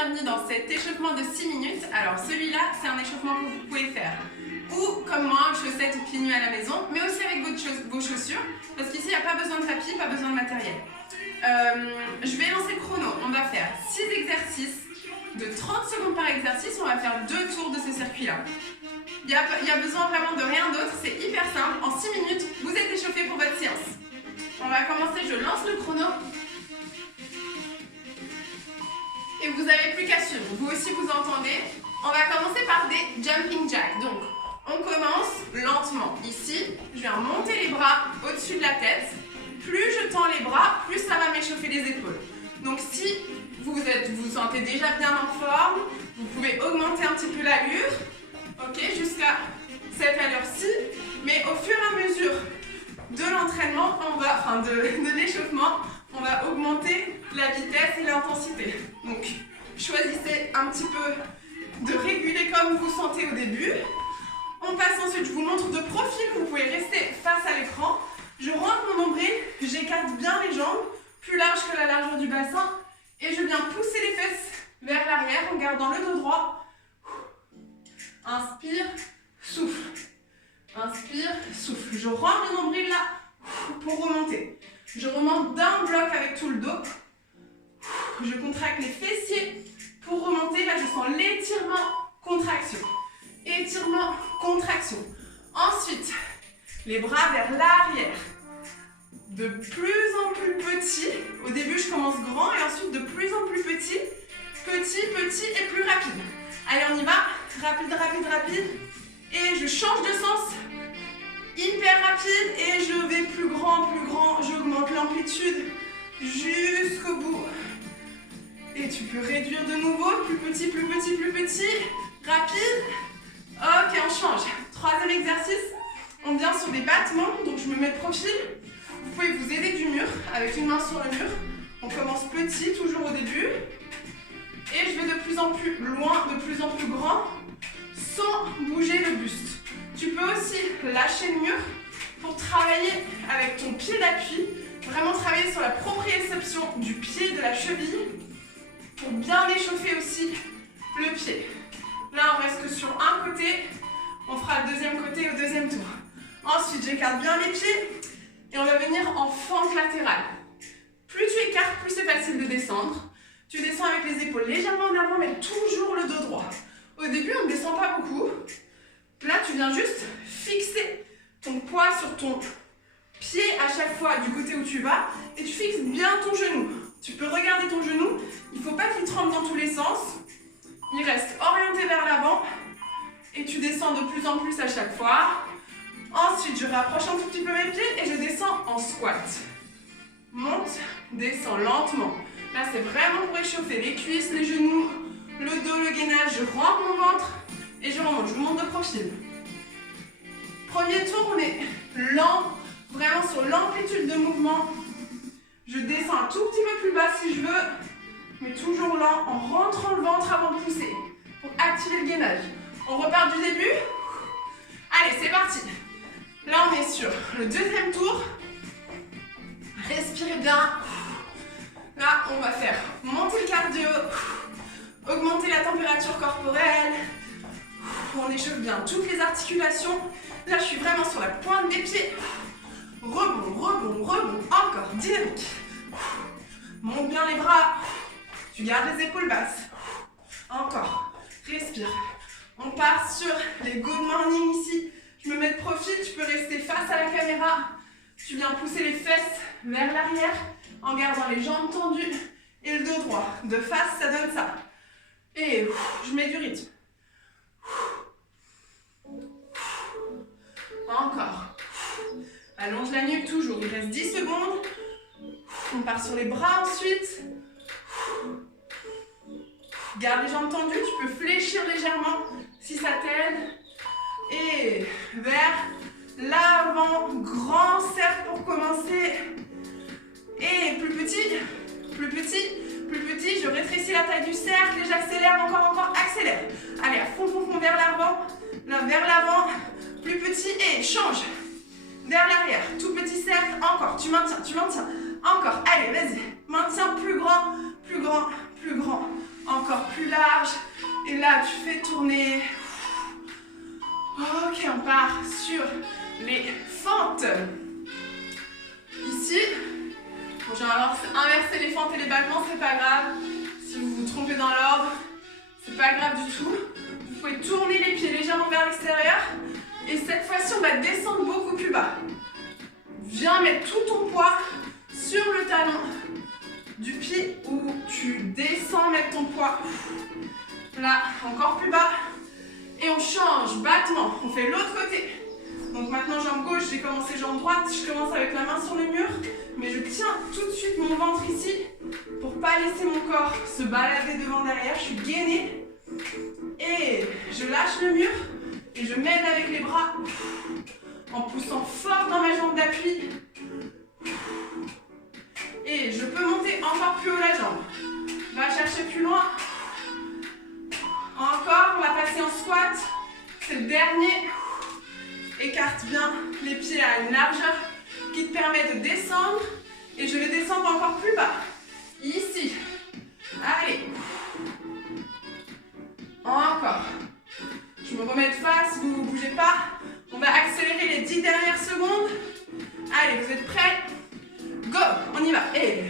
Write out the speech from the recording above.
bienvenue dans cet échauffement de 6 minutes. Alors celui-là, c'est un échauffement que vous pouvez faire ou comme moi, chaussettes ou pieds nus à la maison, mais aussi avec vos chaussures, parce qu'ici, il n'y a pas besoin de tapis, pas besoin de matériel. Je vais lancer le chrono. On va faire 6 exercices de 30 secondes par exercice. On va faire 2 tours de ce circuit-là. Il y a besoin vraiment de rien d'autre, c'est hyper simple. En 6 minutes, vous êtes échauffé pour votre séance. On va commencer, je lance le chrono. Et vous n'avez plus qu'à suivre, vous aussi vous entendez. On va commencer par des jumping jacks. Donc, on commence lentement. Ici, je viens monter les bras au-dessus de la tête. Plus je tends les bras, plus ça va m'échauffer les épaules. Donc, si vous sentez déjà bien en forme, vous pouvez augmenter un petit peu l'allure, ok, jusqu'à cette allure-ci. Mais au fur et à mesure de l'entraînement, de l'échauffement, on va augmenter la vitesse et l'intensité. Donc, choisissez un petit peu de réguler comme vous sentez au début. On passe ensuite, je vous montre de profil, vous pouvez rester face à l'écran. Je rentre mon nombril, j'écarte bien les jambes, plus large que la largeur du bassin. Et je viens pousser les fesses vers l'arrière en gardant le dos droit. Inspire, souffle. Inspire, souffle. Je rentre le nombril là pour remonter. Je remonte d'un bloc avec tout le dos. Je contracte les fessiers pour remonter. Là, je sens l'étirement, contraction. Étirement, contraction. Ensuite, les bras vers l'arrière. De plus en plus petit. Au début, je commence grand et ensuite de plus en plus petit. Petit, petit et plus rapide. Allez, on y va. Rapide, rapide, rapide. Et je change de sens. Hyper rapide et je vais plus grand, j'augmente l'amplitude jusqu'au bout. Et tu peux réduire de nouveau, plus petit, plus petit, plus petit, rapide. Ok, on change. Troisième exercice, on vient sur des battements, donc je me mets de profil. Vous pouvez vous aider du mur avec une main sur le mur. On commence petit, toujours au début. Et je vais de plus en plus loin, de plus en plus grand, sans bouger le buste. Tu peux aussi lâcher le mur pour travailler avec ton pied d'appui, vraiment travailler sur la proprioception du pied, de la cheville, pour bien échauffer aussi le pied. Là, on reste que sur un côté, on fera le deuxième côté au deuxième tour. Ensuite, j'écarte bien les pieds et on va venir en fente latérale. Plus tu écartes, plus c'est facile de descendre. Tu descends avec les épaules légèrement en avant, mais toujours le dos droit. Au début, on ne descend pas beaucoup. Là, tu viens juste fixer ton poids sur ton pied à chaque fois du côté où tu vas et tu fixes bien ton genou. Tu peux regarder ton genou, il ne faut pas qu'il tremble dans tous les sens. Il reste orienté vers l'avant et tu descends de plus en plus à chaque fois. Ensuite, je rapproche un tout petit peu mes pieds et je descends en squat. Monte, descends lentement. Là, c'est vraiment pour échauffer les cuisses, les genoux, le dos, le gainage. Je rentre mon ventre. Et je remonte, je vous montre de profil. Premier tour, on est lent, vraiment sur l'amplitude de mouvement. Je descends un tout petit peu plus bas si je veux, mais toujours lent, en rentrant le ventre avant de pousser, pour activer le gainage. On repart du début. Allez, c'est parti. Là, on est sur le deuxième tour. Respirez bien. Là, on va faire monter le cardio, augmenter la température corporelle. On échauffe bien toutes les articulations. Là, je suis vraiment sur la pointe des pieds. Rebond, rebond, rebond. Encore, dynamique. Monte bien les bras. Tu gardes les épaules basses. Encore. Respire. On part sur les good morning ici. Je me mets de profil. Tu peux rester face à la caméra. Tu viens pousser les fesses vers l'arrière en gardant les jambes tendues et le dos droit. De face, ça donne ça. Et je mets du rythme. Encore. Allonge la nuque toujours. Il reste 10 secondes. On part sur les bras ensuite. Garde les jambes tendues. Tu peux fléchir légèrement si ça t'aide. Et vers l'avant. Grand cercle pour commencer. Et plus petit. Plus petit. Plus petit. Je rétrécis la taille du cercle et j'accélère encore. Accélère. Allez, à fond vers l'avant. Là, vers l'avant. Plus petit et change. Vers l'arrière. Tout petit cercle. Encore. Tu maintiens. Encore. Allez, vas-y. Maintiens plus grand. Encore plus là, tu fais tourner. Ok, on part sur les fentes. Ici, bon, j'ai inversé les fentes et les battements, c'est pas grave. Si vous vous trompez dans l'ordre, c'est pas grave du tout. Vous pouvez tourner les pieds légèrement vers l'extérieur. Et cette fois-ci, on va descendre beaucoup plus bas. Viens mettre tout ton poids sur le talon du pied où tu descends, mettre ton poids. Là, encore plus bas. Et on change, battement. On fait l'autre côté. Donc maintenant, jambe gauche, j'ai commencé jambe droite. Je commence avec la main sur le mur. Mais je tiens tout de suite mon ventre ici pour ne pas laisser mon corps se balader devant derrière. Je suis gainée. Et je lâche le mur. Et je m'aide avec les bras en poussant fort dans ma jambe d'appui. Et je peux monter encore plus haut la jambe. Va chercher plus loin. Encore, on va passer en squat. C'est le dernier. Écarte bien les pieds à une largeur qui te permet de descendre. Et je vais descendre encore plus bas. Ici. Allez. Encore. Je me remets de face, vous ne bougez pas. On va accélérer les 10 dernières secondes. Allez, vous êtes prêts? Go, on y va. Et